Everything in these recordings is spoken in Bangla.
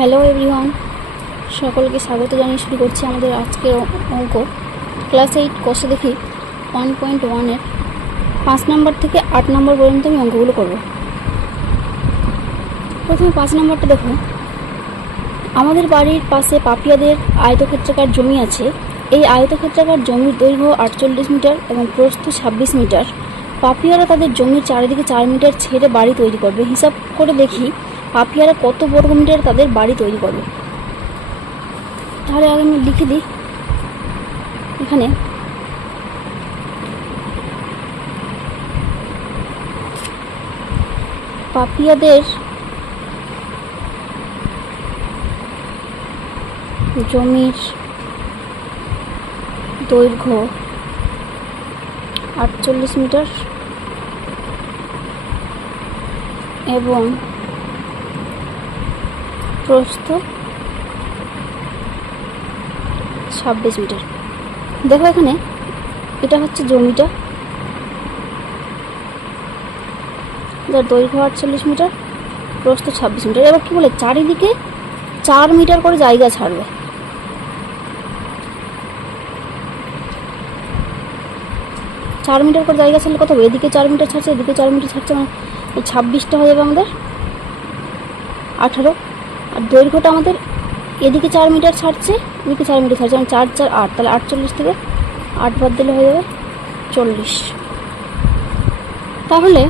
হ্যালো এভরিওয়ান, সকলকে স্বাগত জানিয়ে শুরু করছি আমাদের আজকের অঙ্ক। ক্লাস 8 কোর্সে দেখি 1.1-এর 5 নম্বর থেকে 8 নম্বর পর্যন্ত আমি অঙ্কগুলো করব। প্রথমে 5 নম্বরটা দেখো। আমাদের বাড়ির পাশে পাপিয়াদের আয়তক্ষেত্রাকার জমি আছে। এই আয়তক্ষেত্রাকার জমির দৈর্ঘ্য 48 মিটার এবং প্রস্থ 26 মিটার। পাপিয়ারা তাদের জমির চারিদিকে 4 মিটার ছেড়ে বাড়ি তৈরি করবে। হিসাব করে দেখি পাপিয়ারা কত বর্গ মিটার তাদের বাড়ি তৈরি করবে। তাহলে আগে আমি লিখে দিই এখানে পাপিয়াদের জমির দৈর্ঘ্য 48 মিটার এবং প্রস্থ 26 মিটার। দেখো এখানে এটা হচ্ছে জমিটা, যার দৈর্ঘ্য 48 মিটার, প্রস্থ 26 মিটার। এবার কি বলে, চারিদিকে 4 মিটার করে জায়গা ছাড়বে। চার মিটার করে জায়গা ছাড়লে কত হবে? এদিকে 4 মিটার ছাড়ছে, এদিকে 4 মিটার ছাড়ছে, মানে এই 26টা হয়ে যাবে আমাদের 18। আর দৈর্ঘ্যটা আমাদের এদিকে 4 মিটার ছাড়ছে, এদিকে 4 মিটার ছাড়ছে, মানে 4 4 8, তাহলে 48 থেকে 8 বাদ দিলে হয়ে যাবে 40। তাহলে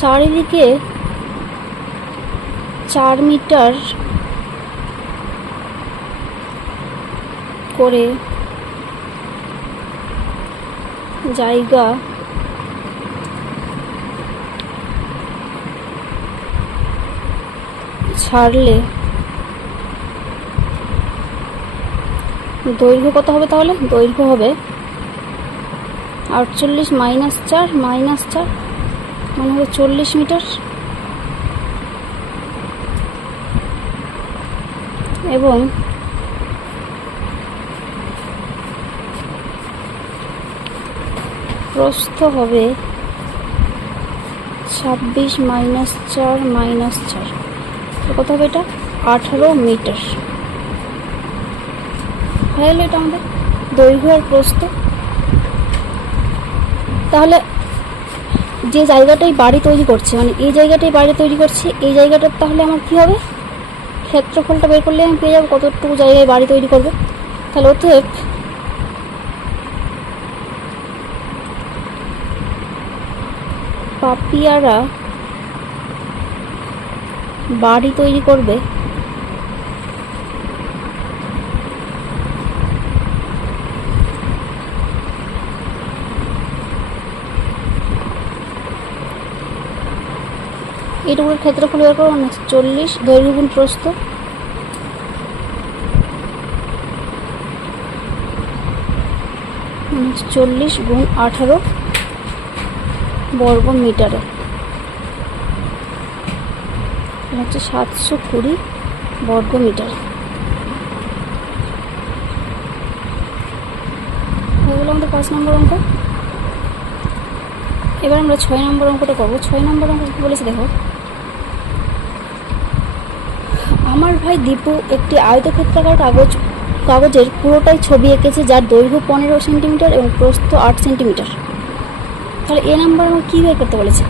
চারিদিকে 4 মিটার করে জায়গা ছাড়লে দৈর্ঘ্য কত হবে? তাহলে দৈর্ঘ্য হবে 48 - 4 মানে হবে 40 মিটার এবং প্রস্থ হবে 26 - 4 কত হবে? এটা 18 মিটার। হয়ে গেল এটা আমাদের দৈর্ঘ্য আর প্রস্থ। তাহলে যে জায়গাটাই বাড়ি তৈরি করছে, মানে এই জায়গাটাই বাড়ি তৈরি করছে, এই জায়গাটার তাহলে আমার কি হবে? ক্ষেত্রফলটা বের করলে আমি পেয়ে যাবো কতটুকু জায়গায় বাড়ি তৈরি করবে। তাহলে অতএব পাপিয়ারা বাড়ি তৈরি করবে এটুকুর ক্ষেত্রফল বের করবো, 40 দৈর্ঘ্য গুণ প্রস্থ, মানে 40 গুণ 18 বর্গ মিটারে হচ্ছে 720 বর্গ মিটার। হয়ে গেল আমাদের 5 নম্বর অঙ্ক। এবার আমরা 6 নম্বর অঙ্কটা করবো। 6 নম্বর অঙ্ক কি বলেছে দেখো। আমার ভাই দীপু একটি আয়তক্ষেত্রাকার কাগজের পুরোটাই ছবি এঁকেছে, যার দৈর্ঘ্য 15 সেন্টিমিটার এবং প্রস্থ 8 সেন্টিমিটার। তাহলে এ নাম্বার আমার কী বের করতে বলেছে?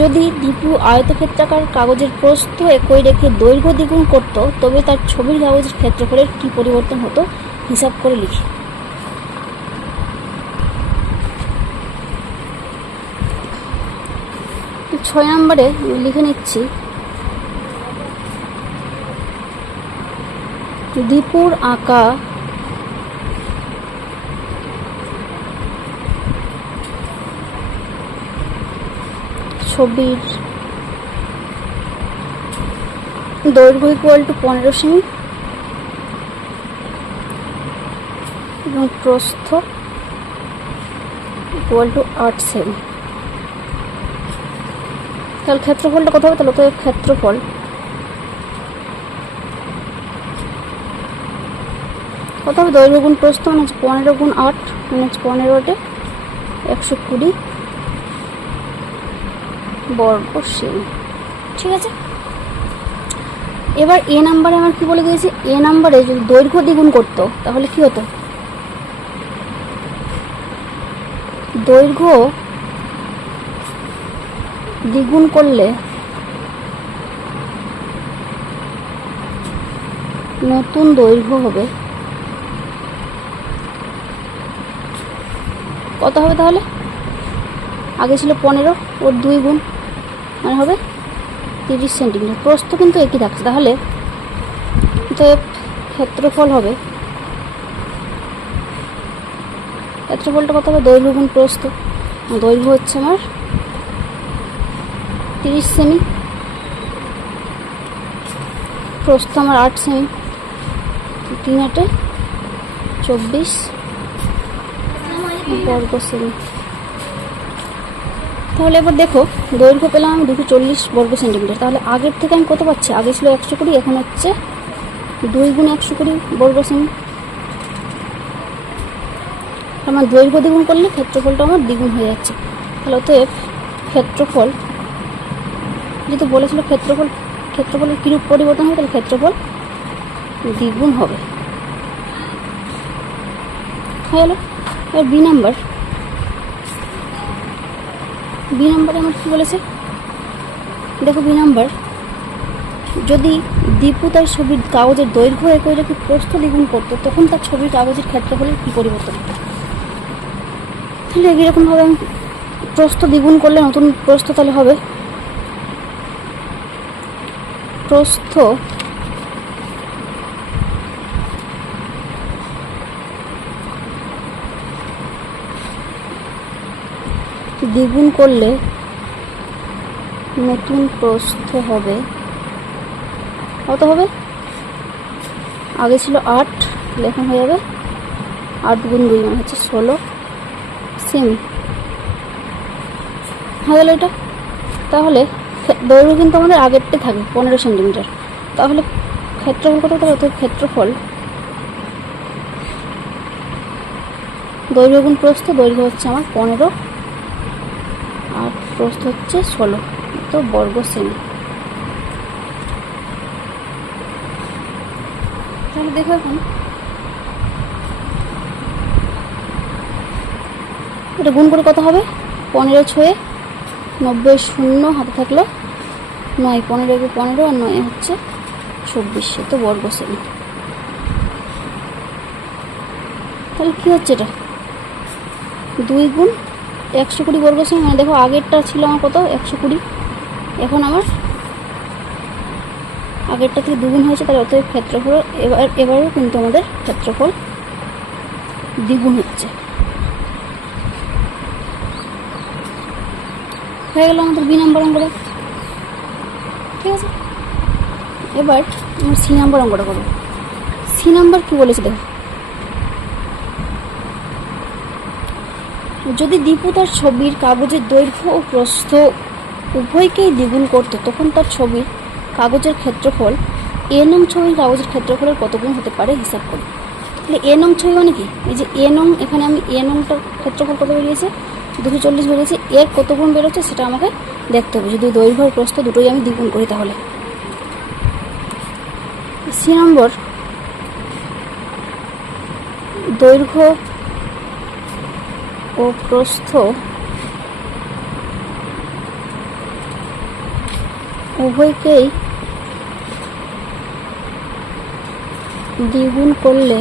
যদি দীপু আয়তক্ষেত্রাকার কাগজের প্রস্থ একই রেখে দৈর্ঘ্য দ্বিগুণ করত, তবে তার ছবির কাগজের ক্ষেত্রফলের কী পরিবর্তন হতো হিসাব করে লিখি। 6 নম্বরে লিখে নিচ্ছি, দীপুর আঁকা ছবির দৈর্ঘ্য = 15 সেমি এবং প্রস্থ = 8 সেমি। তাহলে ক্ষেত্রফলটা কত হবে? তাহলে তো ক্ষেত্রফল কত হবে? দৈর্ঘ্য গুণ প্রস্থ মানে 15 গুণ 8 মানে 15 120 বর্গ সেমি। ঠিক আছে। এবার এ নাম্বারে আমার কি বলে দিয়েছে, এ নাম্বারে যদি দৈর্ঘ্য দ্বিগুণ করতো তাহলে কি হতো, দৈর্ঘ্য দ্বিগুণ করলে নতুন দৈর্ঘ্য হবে কত হবে তাহলে, আগে ছিল 15, ওর 2 গুণ মানে হবে 30 সেন্টিমিটার। প্রস্থ কিন্তু একই থাকছে, তাহলে তো ক্ষেত্রফল হবে, ক্ষেত্রফলটা কত হবে, দৈর্ঘ্য গুণ প্রস্থ। দৈর্ঘ্য হচ্ছে আমার 30 সেমি, প্রস্থ আমার 8 সেমি, 3 8 24 বর্গ সেমি। তাহলে এবার দেখো দৈর্ঘ্য পেলাম আমি 240 বর্গ সেন্টিমিটার। তাহলে আগের থেকে আমি কত পাচ্ছি, আগে ছিল 120, এখন হচ্ছে 2 গুণ 120 বর্গ সেমি। আমার দৈর্ঘ্য দ্বিগুণ করলে ক্ষেত্রফলটা আমার দ্বিগুণ হয়ে যাচ্ছে। তাহলে অতএব ক্ষেত্রফল, যেহেতু বলেছিল ক্ষেত্রফলের কিরূপ পরিবর্তন হবে, তাহলে ক্ষেত্রফল দ্বিগুণ হবে। হয়ে গেল। এবার বি নাম্বারে আমার কী বলেছে দেখো, বি নাম্বার, যদি দীপু তার ছবির কাগজের দৈর্ঘ্য একই রেখে প্রস্থ দ্বিগুণ করতো তখন তার ছবির কাগজের ক্ষেত্রফলের কী পরিবর্তন হতো। তাহলে এরকমভাবে আমি প্রস্থ দ্বিগুণ করলে নতুন প্রস্থ তাহলে হবে, প্রস্থ দ্বিগুণ করলে নতুন প্রস্থ হবে কত হবে, আগে ছিল 8, এখন হয়ে যাবে 8 গুণ 2 মানে হচ্ছে 16 সেমি। হয়ে গেল এটা। তাহলে দৈর্ঘ্য কিন্তু আমাদের আগেরটাই থাকবে 15 সেন্টিমিটার। তাহলে ক্ষেত্রফল কত হবে, অর্থাৎ ক্ষেত্রফল দৈর্ঘ্য গুণ প্রস্থ, দৈর্ঘ্য হচ্ছে আমার 15 আর প্রস্থ হচ্ছে 16 তো বর্গ সেমি। তাহলে দেখো এখন এটা গুণ করে কত হবে, 15 6 90, শূন্য হাতে থাকলো 9, 15 15 আর 9 হচ্ছে 24 তো বর্গ সেমি। তাহলে কী হচ্ছে, এটা 2 গুণ 120 বর্গ সেমি। মানে দেখো আগেরটা ছিল আমার কত 120, এখন আমার আগেরটা থেকে 2 গুণ হয়েছে, তাহলে অতএব ক্ষেত্রফল এবারেও কিন্তু আমাদের ক্ষেত্রফল দ্বিগুণ হচ্ছে। হয়ে গেল আমাদের বি নাম্বার অঙ্কটা। ঠিক আছে, এবার আমরা সি নাম্বার অঙ্কটা করবো। সি নাম্বার কি বলেছে দেখো, যদি দীপু তার ছবির কাগজের দৈর্ঘ্য ও প্রস্থ উভয়কেই দ্বিগুণ করতো তখন তার ছবির কাগজের ক্ষেত্রফল এ নং ছবির কাগজের ক্ষেত্রফলের কত গুণ হতে পারে হিসাব করি। তাহলে এ নং ছবি মানে কি, এই যে এ নং, এখানে আমি এ নংটার ক্ষেত্রফল কত বেরিয়েছে 240 বেরিয়েছে, এর কত গুণ বেরোচ্ছে সেটা আমাকে দেখতে হবে। যদি দৈর্ঘ্য প্রস্থ দুটোই আমি দ্বিগুণ করি তাহলে। সি নম্বর, দৈর্ঘ্য ও প্রস্থ উভয়কেই দ্বিগুণ করলে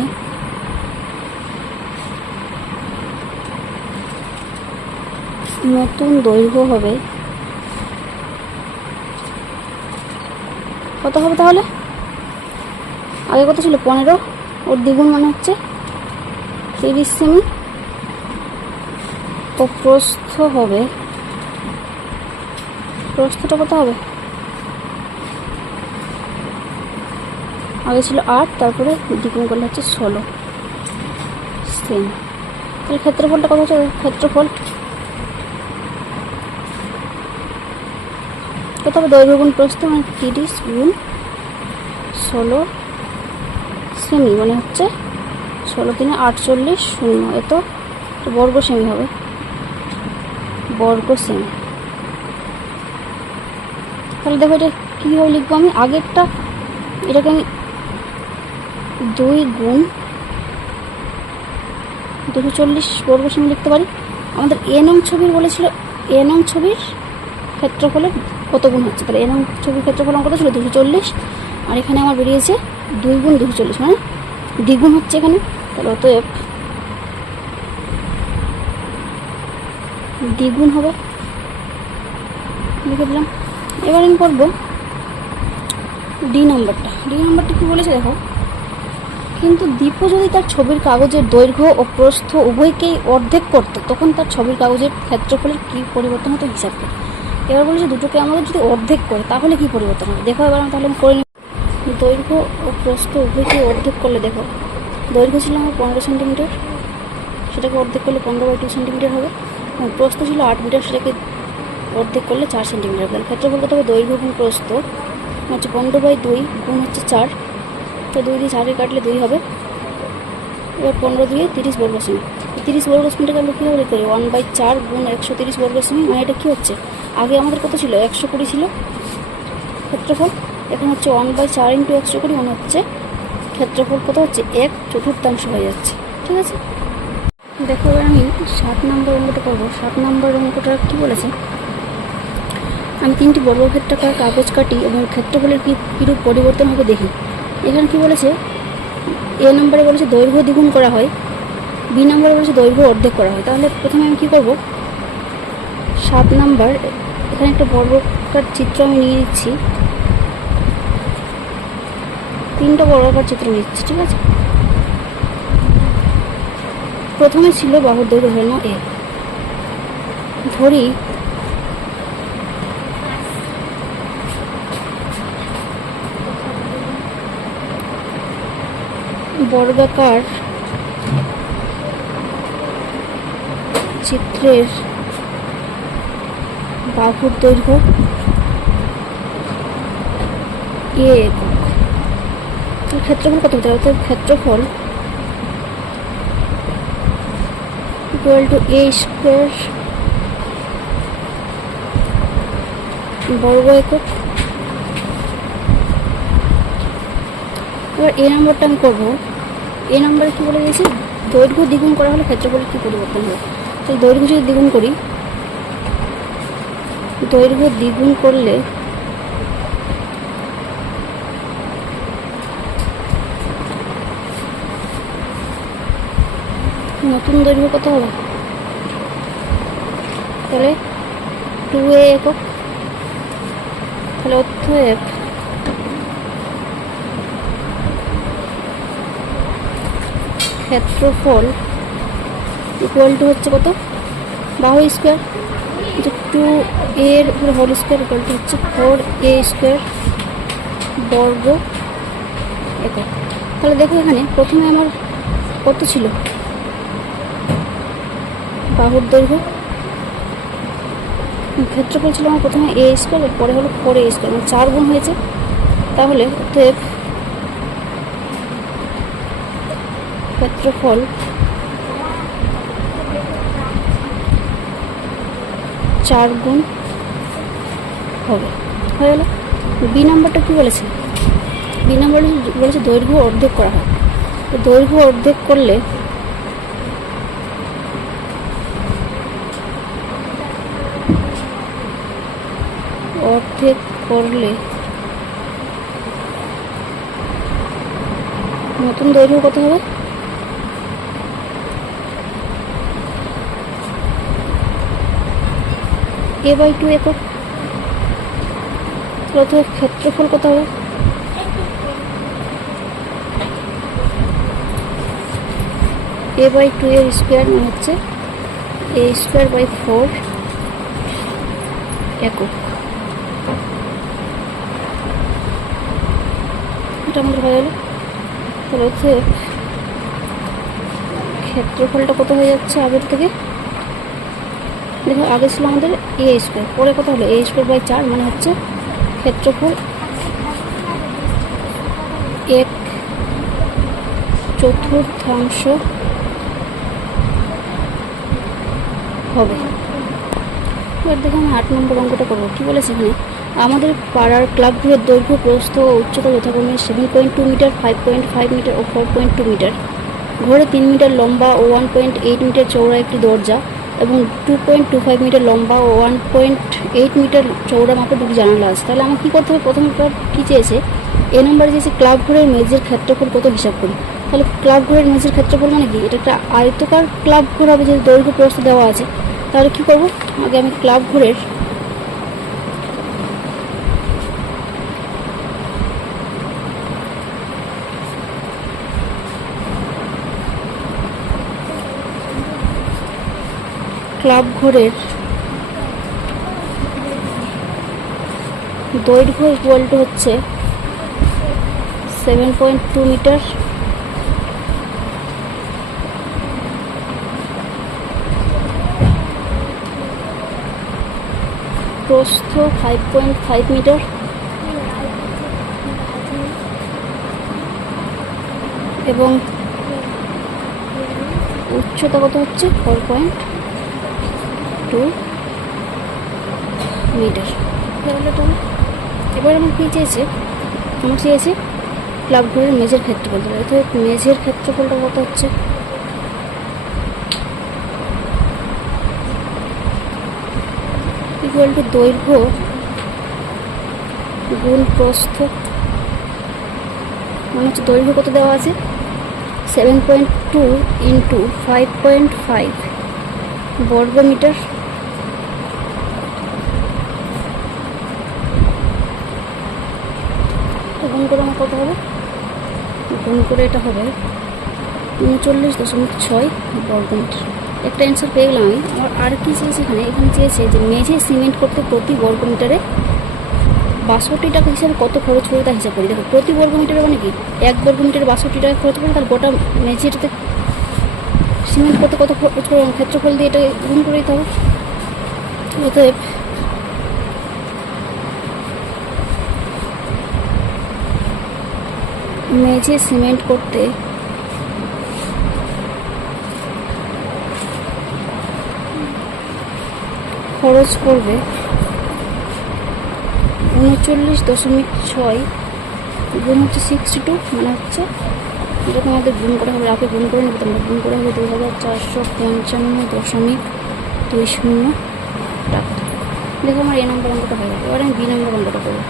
নতুন দৈর্ঘ্য হবে কত হবে, তাহলে আগে কত ছিল 15, ওর দ্বিগুণ মানে হচ্ছে 30 সেমি, ও প্রস্থ হবে, প্রস্থটা কত হবে, আগে ছিল 8, তারপরে দ্বিগুণ করলে হচ্ছে 16 সেমি। তাহলে ক্ষেত্রফলটা কত হচ্ছে, ক্ষেত্রফল কত হবে, দৈর্ঘ্য গুণ প্রস্থ মানে 30 গুণ 16 সেমি মানে হচ্ছে 16 3 48 শূন্য, এত বর্গ সেমি হবে, বর্গ সেমি। তাহলে দেখো এটা কীভাবে লিখবো আমি, আগেরটা এটাকে আমি 2 গুণ 240 বর্গ সেমি লিখতে পারি। আমাদের এ নং ছবির বলেছিল এ নং ছবির ক্ষেত্রফলের কত গুণ হচ্ছে, তাহলে এ নং ছবির ক্ষেত্রফল কত ছিল 240, আর এখানে আমার বেরিয়েছে 2 গুণ 240, মানে দ্বিগুণ হচ্ছে এখানে। তাহলে অতএব দ্বিগুণ হবে, লিখে দিলাম। এবার আমি করবো ডি নাম্বারটা। কী বলেছে দেখো, কিন্তু দীপু যদি তার ছবির কাগজের দৈর্ঘ্য ও প্রস্থ উভয়কেই অর্ধেক করতো তখন তার ছবির কাগজের ক্ষেত্রফলের কী পরিবর্তন হতো হিসাব করে। এবার বলেছে দুটোকে আমাদের যদি অর্ধেক করে তাহলে কী পরিবর্তন হবে। দেখো এবার আমি তাহলে করে নিই। দৈর্ঘ্য ও প্রস্থ উভয়কেই অর্ধেক করলে দেখো, দৈর্ঘ্য ছিল আমার 15 সেন্টিমিটার, সেটাকে অর্ধেক করলে 15/2 সেন্টিমিটার হবে। এবং প্রস্থ ছিল 8 মিটার, সেটাকে অর্ধেক করলে 4 সেন্টিমিটার। তাহলে ক্ষেত্রফল কত হবে, দৈর্ঘ্য গুণ প্রস্থ হচ্ছে 15/2 গুণ হচ্ছে 4, তো 2 দিয়ে 4 কাটলে 2 হবে। এবার 15 দিয়ে 30 বর্গ সেমি, 30 বর্গ সেমিটাকে আমরা কীভাবে লিখতে পারি, 1/4 গুণ 130 বর্গ সেমি। মানে এটা কী হচ্ছে, আগে আমাদের কত ছিল 120 ছিল ক্ষেত্রফল, এখন হচ্ছে 1/4 × 120, মানে হচ্ছে ক্ষেত্রফল কত হচ্ছে 1/4 হয়ে যাচ্ছে। ঠিক আছে, দেখো এবার আমি 7 নম্বর অঙ্কটা করবো। 7 নম্বর অঙ্কটা কী বলেছে, আমি 3টি বর্গক্ষেত্রাকার কাগজ কাটি এবং ক্ষেত্রফলের কীরূপ পরিবর্তন হবে দেখি। এখানে কি বলেছে, এ নম্বরে বলেছে দৈর্ঘ্য দ্বিগুণ করা হয়, বি নম্বরে বলেছে দৈর্ঘ্য অর্ধেক করা হয়। তাহলে প্রথমে আমি কী করব, 7 নম্বর এখানে একটা বর্গাকার চিত্র আমি নিয়ে নিচ্ছি, 3টা বর্গাকার চিত্র নিচ্ছি। ঠিক আছে, প্রথমে ছিল বাহুর দৈর্ঘ্য ধরে নাও এ, ধরি বর্গাকার চিত্রের বাহুর দৈর্ঘ্য এ একক, ক্ষেত্রফল কত হতে হবে, ক্ষেত্রফল ইকুয়াল টু a স্কোয়ার বর্গ একক। এবার এ নম্বরটা আমি করবো। এ নম্বরে কী বলে দিয়েছি, দৈর্ঘ্য দ্বিগুণ করা হলে ক্ষেত্রফলের কী পরিবর্তন হবে। তো দৈর্ঘ্য যদি দ্বিগুণ করি, দৈর্ঘ্য দ্বিগুণ করলে নতুন দৈর্ঘ্য কত হবে, তাহলে 2a একক। তাহলে অতএব ক্ষেত্রফল ইকুয়াল টু হচ্ছে কত, বাহু স্কোয়ার, যে 2a এর উপরে হোল স্কোয়ার ইকুয়াল টু হচ্ছে 4a স্কোয়ার বর্গ একক। তাহলে দেখো এখানে প্রথমে আমার কত ছিল, বাহুর দৈর্ঘ্য, ক্ষেত্রফল ছিল আমার প্রথমে a স্কোয়ার, পরে হলো 4a স্কোয়ার, মানে 4 গুণ হয়েছে। তাহলে অতএব ক্ষেত্রফল চার গুণ হবে, হয়ে গেল। বি নাম্বারটা কী বলেছে, বি নাম্বার বলেছে দৈর্ঘ্য অর্ধেক করা হয়। তো দৈর্ঘ্য অর্ধেক করলে নতুন দৈর্ঘ্য কত হবে, a/2 একক। অতএব ক্ষেত্রফল কত হবে, a/2 এর স্কোয়ার, মানে হচ্ছে a²/4 একক। এটা আমাদের হয়ে গেল। তাহলে হচ্ছে ক্ষেত্রফলটা কত হয়ে যাচ্ছে আগের থেকে, দেখো আগে ছিল আমাদের a², পরে কত হলো a²/4, মানে হচ্ছে ক্ষেত্রফল 1/4 হবে। এবার দেখো আমি 8 নম্বর অঙ্কটা করবো। কি বলেছে এখানে, আমাদের পাড়ার ক্লাবঘরের দৈর্ঘ্য, প্রস্থ ও উচ্চতা যথাক্রমে 7.2 মিটার, 5.5 মিটার ও 4.2 মিটার। ঘরে 3 মিটার লম্বা ও 1.8 মিটার চওড়া একটি দরজা এবং 2.25 মিটার লম্বা ও 1.8 মিটার চওড়া মাপের দুটি জানালা আছে। তাহলে আমার কী করতে হবে? প্রথমে কী চেয়েছে? এ নম্বরে চেয়েছে ক্লাব ঘরের মেঝের ক্ষেত্রফল কত হিসাব করি। তাহলে ক্লাব ঘরের মেঝের ক্ষেত্রফল মানে কি? এটা একটা আয়তকার ক্লাব ঘর হবে, যেহেতু দৈর্ঘ্য প্রস্থ দেওয়া আছে। তাহলে কী করবো? আগে আমি ক্লাব ঘরের দৈর্ঘ্য ইকুয়াল টু হচ্ছে 7.2 মিটার, প্রস্থ 5.5 মিটার এবং উচ্চতা কত হচ্ছে 4.2 মিটার। এবার আমার কী চেয়েছে? আমার চেয়েছে ক্লাব ঘরের মেঝের ক্ষেত্রফল। অর্থাৎ মেঝের ক্ষেত্রফলটা কত হচ্ছে? ইকুয়াল টু দৈর্ঘ্য গুণ প্রস্থ, মানে হচ্ছে দৈর্ঘ্য কত দেওয়া আছে? 7.2 ইন্টু 5.5 বর্গ মিটার গুণ করে আমার কত হবে? গুণ করে এটা হবে 39.6 বর্গ মিটার। একটা অ্যান্সার পেয়ে গেলাম আমি। আমার আর কি চেয়েছে এখানে চেয়েছে যে মেঝে সিমেন্ট করতে প্রতি বর্গ মিটারে 62 টাকা হিসাবে কত খরচ পড়বে তা হিসাব করি। দেখো, প্রতি বর্গ মিটারে মানে কি? 1 বর্গ মিটারে 62 টাকা খরচ পড়বে, তাহলে গোটা মেঝেটাতে সিমেন্ট করতে কত খরচ পড়বে ক্ষেত্রফল দিয়ে এটা গুণ করে দিতে হবে। অতএব মেঝে সিমেন্ট করতে খরচ পড়বে 39.6 গুণ হচ্ছে 62, মানে হচ্ছে এটা তোমাদের গুণ করা হবে, আগে গুণ করে নেবে তোমরা। গুণ করা হবে 2455.20 টাকা। দেখো আমার এ নম্বর অঙ্কটা হয়ে যাবে। এবার আমি বি নম্বর অঙ্কটা করবো।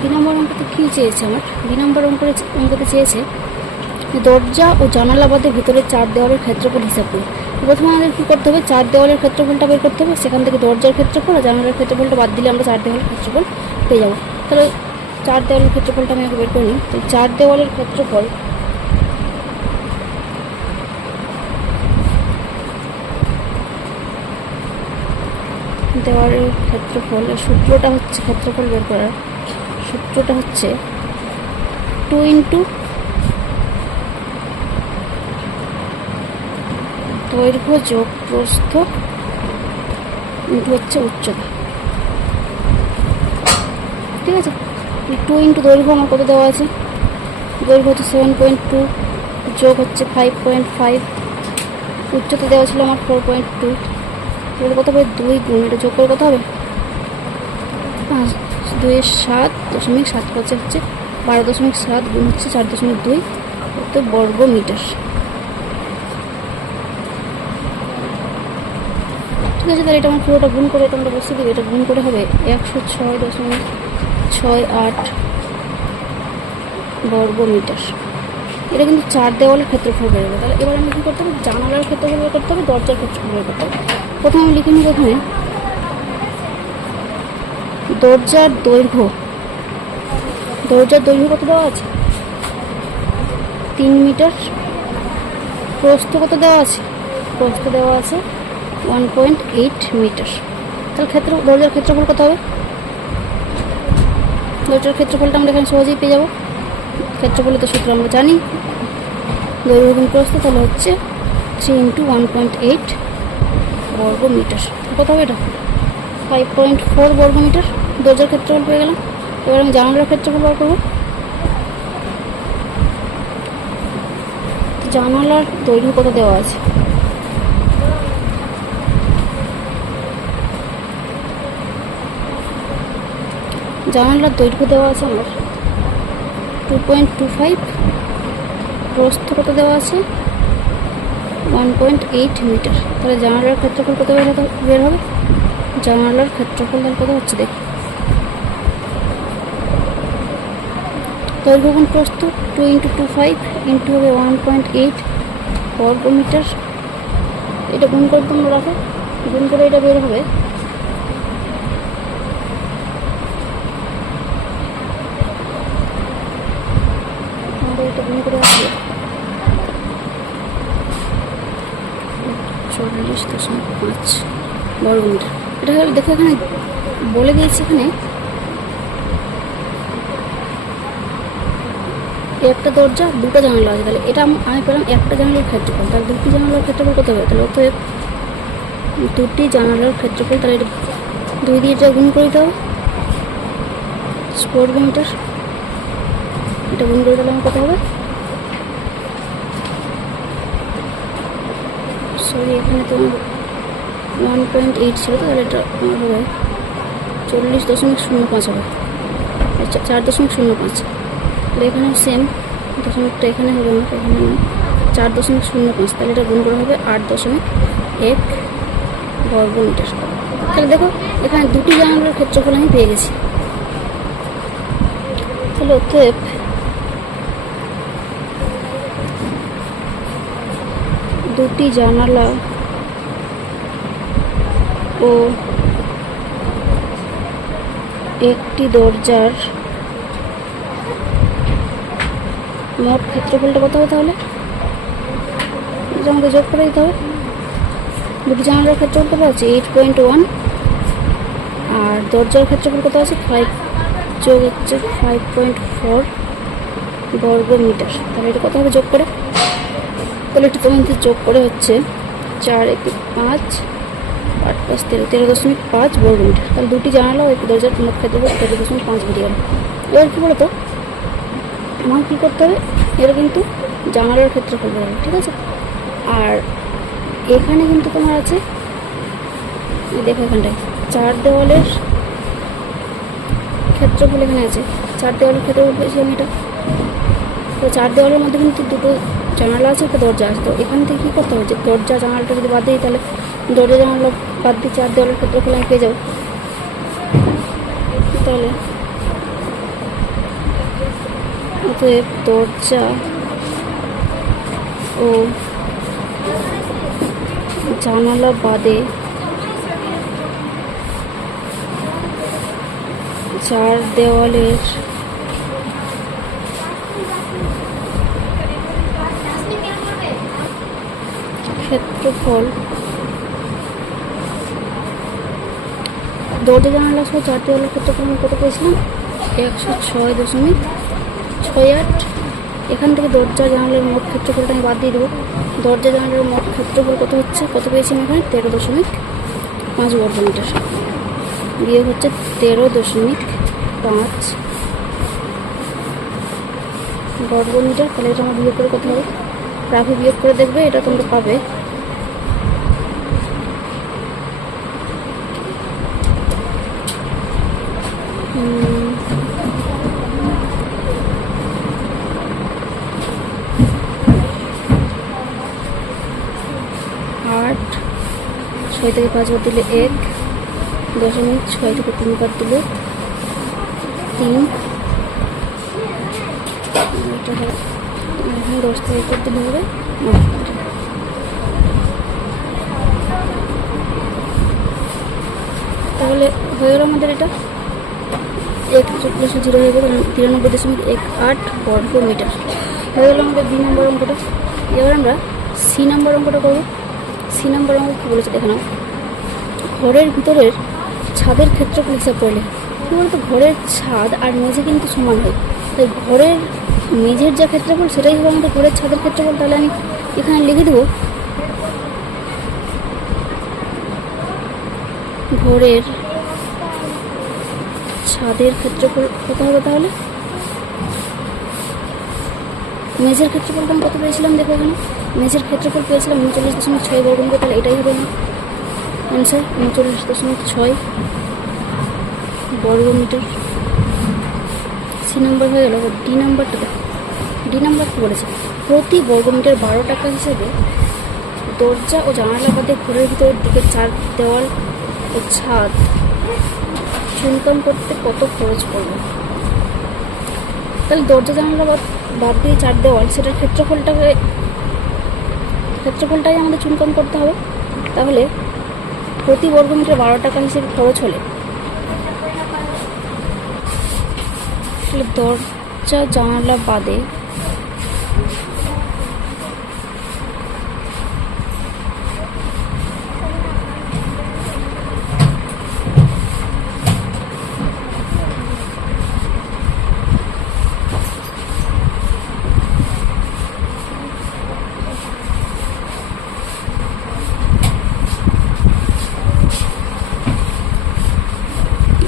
বি নম্বর অঙ্কতে কী চেয়েছে? আমার বি নম্বর অঙ্কতে চেয়েছে দরজা ও জানালা বাদে ভিতরে 4 দেওয়ালের ক্ষেত্রফল হিসাব করি। প্রথমে আমাদের কী করতে হবে? 4 দেওয়ালের ক্ষেত্রফলটা বের করতে হবে। সেখান থেকে দরজার ক্ষেত্রফল আর জানালার ক্ষেত্রফলটা বাদ দিলে আমরা 4 দেওয়ালের ক্ষেত্রফল পেয়ে যাবো। তাহলে 4 দেওয়ালের ক্ষেত্রফলটা আমি আগে বের করে নিই। তো 4 দেওয়ালের ক্ষেত্রফল সূত্রটা হচ্ছে, ক্ষেত্রফল বের করার সূত্রটা হচ্ছে 2 ইন্টু দৈর্ঘ্য যোগ প্রস্থ ইন্টু হচ্ছে উচ্চতা। ঠিক আছে, 2 ইন্টু দৈর্ঘ্য আমার কত দেওয়া আছে? দৈর্ঘ্য হচ্ছে 7.2 যোগ হচ্ছে 5.5, উচ্চতা দেওয়া ছিল আমার 4.2। তাহলে কত হবে? 2 গুণ, এটা যোগ করে কত হবে? 7.7 হচ্ছে 12.7 গুণ হচ্ছে 4.2 বর্গ মিটার। ঠিক আছে, তাহলে এটা আমার পুরোটা গুণ করে এটা আমরা বসিয়ে দেবে। এটা গুণ করে হবে 106.68 বর্গ মিটার। এটা কিন্তু 4 দেওয়ালের ক্ষেত্রফল বেরোবে। তাহলে এবার আমি কী করতে হবে? জানালার ক্ষেত্রফল বের করতে হবে, দরজার ক্ষেত্রফল বের করতে হবে। প্রথমে আমি লিখে নিব এখানে দরজার দৈর্ঘ্য কত দেওয়া আছে? 3 মিটার। প্রস্থ কত দেওয়া আছে? প্রস্থ দেওয়া আছে 1.8 মিটার। তাহলে দরজার ক্ষেত্রফল কত হবে? দরজার ক্ষেত্রফলটা আমরা এখানে সহজেই পেয়ে যাবো। ক্ষেত্রফলের তো সূত্র আমরা জানি, দৈর্ঘ্য গুণ প্রস্থ। তাহলে হচ্ছে 3 ইন্টু 1.8 বর্গ মিটার। কত হবে এটা? 5.4 বর্গ মিটার। দরজার ক্ষেত্রফল পেয়ে গেলাম। এবার আমি জানালার ক্ষেত্রফল বার করবো। জানালার দৈর্ঘ্য কত দেওয়া আছে? জানালার দৈর্ঘ্য দেওয়া আছে আমার 2.25, প্রস্থ কত দেওয়া আছে 1.8 মিটার। তাহলে জানালার ক্ষেত্রফল কত বের হবে? জানালার ক্ষেত্রফল তাহলে কত হচ্ছে দেখি। দৈর্ঘ্য গুণ প্রস্থ 2 × 2.5 ইন্টু হবে 1.8 বর্গ মিটার। এটা গুণ করে তোমরা রাখো, গুণ করে এটা বের হবে এটা গুণ করে আসবে 40.5 বর্গ মিটার। এটা দেখো এখানে বলে দিয়েছি, এখানে একটা দরজা দুটো জানালা আছে, তাহলে এটা আমি পেলাম একটা জানালার ক্ষেত্রফল। তাহলে দুটি জানালার ক্ষেত্রফল কত হবে? তাহলে অতএব দুটি জানালার ক্ষেত্রফল, তাহলে এটা 2 দিয়ে এটা গুণ করে দিতে হবে বর্গ মিটার। এটা গুণ করে দিলে আমার কত হবে? সরি, এখানে তো 1.8 ছিল, তো তাহলে এটা আমার হবে 40.05 হবে, 4.05। তাহলে এখানে সেম দশমিকটা এখানে হবে না, এখানে 4.05, তাহলে এটা গুণ করা হবে 8.1 বর্গ মিটার। তাহলে দেখো এখানে দুটি জানালার ক্ষেত্রফল আমি পেয়ে গেছি। তাহলে অতএব দুটি জানালা ও একটি দরজার মোট ক্ষেত্রফলটা কত হবে? তাহলে এটা আমাকে যোগ করে দিতে হবে। দুটি জানালার ক্ষেত্রফল কত আছে 8.1, আর দরজার ক্ষেত্রফল কত আছে 5 যোগ হচ্ছে 5.4 বর্গ মিটার। তাহলে এটা কত হবে যোগ করে? তাহলে এটা তোমাদের যোগ করে হচ্ছে 4 × 5 8 + 13 13.5 বর্গ মিটার। তাহলে দুটি জানালা ও একটি দরজার মোট ক্ষেত্রফল 13.5 মিটার। এবার কী বলতো, আমার কী করতে হবে? এটা কিন্তু জানালার ক্ষেত্রফল বের হবে, ঠিক আছে? আর এখানে কিন্তু তোমার আছে, দেখো এখানটায় 4 দেওয়ালের ক্ষেত্রফল এখানে আছে, 4 দেওয়ালের ক্ষেত্রফল পেয়েছি আমি এটা। তো 4 দেওয়ালের মধ্যে কিন্তু দুটো জানালা আছে, একটা দরজা আছে। তো এখান থেকে কী করতে হবে? যে দরজা জানালাটা যদি বাদ দিই, তাহলে দরজা জানালা বাদ দিয়ে 4 দেওয়ালের ক্ষেত্রফল আমি পেয়ে যাবো। তাহলে অতএব দরজা ও জানালা বাদে 4 দেওয়ালের ক্ষেত্রফল, দরজা জানালা সহ 4 দেওয়ালের ক্ষেত্রফল আমি কত পেয়েছিলাম 106.68। এখান থেকে দরজা জানালার মোট ক্ষেত্রফলটা আমি বাদ দিয়ে দেবো। দরজা জানালার মোট ক্ষেত্রফল কত হচ্ছে, কত পেয়েছি আমি এখানে 13.5 বর্গ মিটার, বিয়োগ হচ্ছে 13.5 বর্গ মিটার। তাহলে এটা আমার বিয়োগ করে কত হবে? রাফে বিয়োগ করে দেখবে, এটা তোমরা পাবে 8, 6 থেকে 5 বাদ দিলে 1.6 থেকে 3 বাদ দিলে 3, এখানে 10 থেকে 1 দিলে হবে 9। তাহলে হয়ে গেল আমাদের এটা 1+0 হয়ে গেল 93.18 বর্গ মিটার। হয়ে গেল আমাদের 2 নম্বর অঙ্কটা। এবার আমরা সি নম্বর অঙ্কটা করবো। সি নম্বর অঙ্ক কী বলেছে দেখে নাও। ঘরের ভিতরের ছাদের ক্ষেত্রফল হিসাব করলে কী বলতো, ঘরের ছাদ আর মেঝে কিন্তু সমান হয়, তাই ঘরের মেঝের যা ক্ষেত্রফল সেটাই হবে আমাদের ঘরের ছাদের ক্ষেত্রফল। তাহলে আমি এখানে লিখে দেবো ঘরের ছাদের ক্ষেত্রফল কত হবে? তাহলে মেঝের ক্ষেত্রফলটা আমি কত পেয়েছিলাম দেখো, এখানে মেঝের ক্ষেত্রফল পেয়েছিলাম 39.6 বর্গ মিটার। তাহলে এটাই হবে আমার অ্যান্সার, 39.6 বর্গ মিটার। সি নাম্বার হয়ে গেল। ডি নাম্বারটা দেখো, ডি নাম্বার কী বলেছে, প্রতি বর্গমিটার 12 টাকা হিসেবে দরজা ও জানালা বাদে ঘরের ভিতরের দিকে 4 দেওয়াল ও ছাদ চুনকাম করতে কত খরচ পড়বে। তাহলে দরজা জানালা বাদ দিয়ে 4 দেওয়াল, সেটার ক্ষেত্রফলটাই আমাদের চুনকাম করতে হবে। তাহলে প্রতি বর্গমিটার 12 টাকা হিসেবে খরচ হলে দরজা জানালা বাদে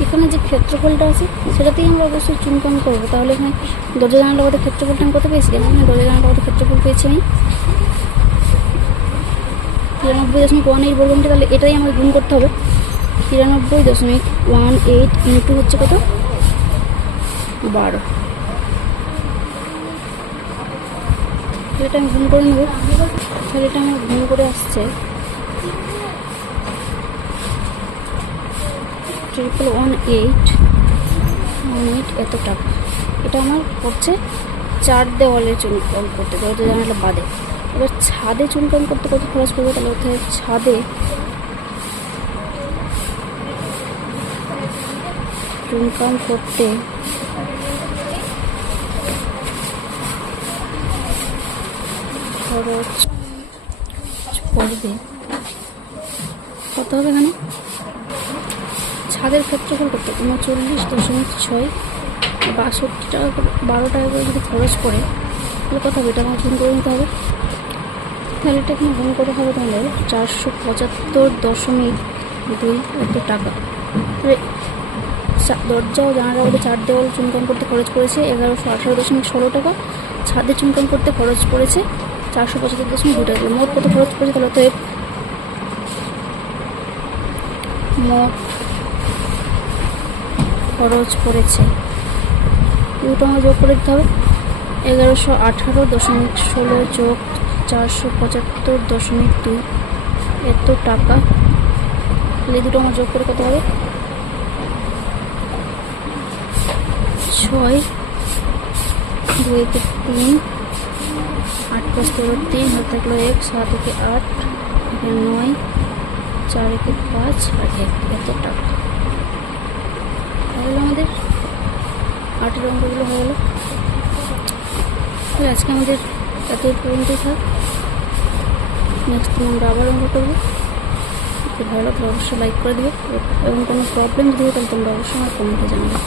এখানে যে ক্ষেত্রফলটা আছে সেটাতেই আমরা অবশ্যই চুনকাম করবো। তাহলে এখানে দরজা জানালা বাদে ক্ষেত্রফলটা আমি কত পেয়েছি, এখানে দরজা জানালা বাদে ক্ষেত্রফল পেয়েছি আমি 93.18 বর্গমিটার। তাহলে এটাই আমাকে গুণ করতে হবে, 93.18 ইন্টু হচ্ছে কত 12। এটা আমি গুণ করে নেব। তাহলে এটা আমার গুণ করে আসছে 1818 এত টাকা। এটা আমার হচ্ছে 4 দেওয়ালের চুনকাম করতে, দরজা জানালা বাদে। এবার ছাদে চুনকাম করতে কত খরচ পড়বে, তাহলে ওখানে ছাদে চুনকাম করতে খরচ পড়বে কত হবে, এখানে ছাদের ক্ষেত্রফল করতে 39.6 62 টাকা করে 12 টাকা করে যদি খরচ পড়ে তাহলে কত হবে, এটা আমার গুণ করে নিতে হবে। তাহলে এটা এখানে গুণ করে হবে তাহলে 475.2 এত টাকা। দরজা ও জানালা বাদে 4 দেওয়াল চুনকাম করতে খরচ পড়েছে 1118.16 টাকা। ছাদে চুনকাম করতে খরচ পড়েছে 475.2 টাকা। মোট কত খরচ পড়েছে, তাহলে তো মোট খরচ পড়েছে দুটো আমার যোগ করে দিতে হবে, 1118.16 যোগ 475.2 এত টাকা। এই দুটো আমার যোগ করে কত হবে, 6 2 কে 3 8 + 3 হাত থাকলো 1 7 কে 8 9 4 কে 5 আর 1 এত টাকা। তাহলে আমাদের 8 অঙ্কগুলো হয়ে গেল। তাহলে আজকে আমাদের এত পর্যন্তই থাক, নেক্সট দিন আমরা আবার অঙ্ক করবো। ভালো লাগলে অবশ্যই লাইক করে দেবে এবং কোনো প্রবলেম যদি হয় তাহলে তোমরা অবশ্যই আমার কমেন্টে জানাবে।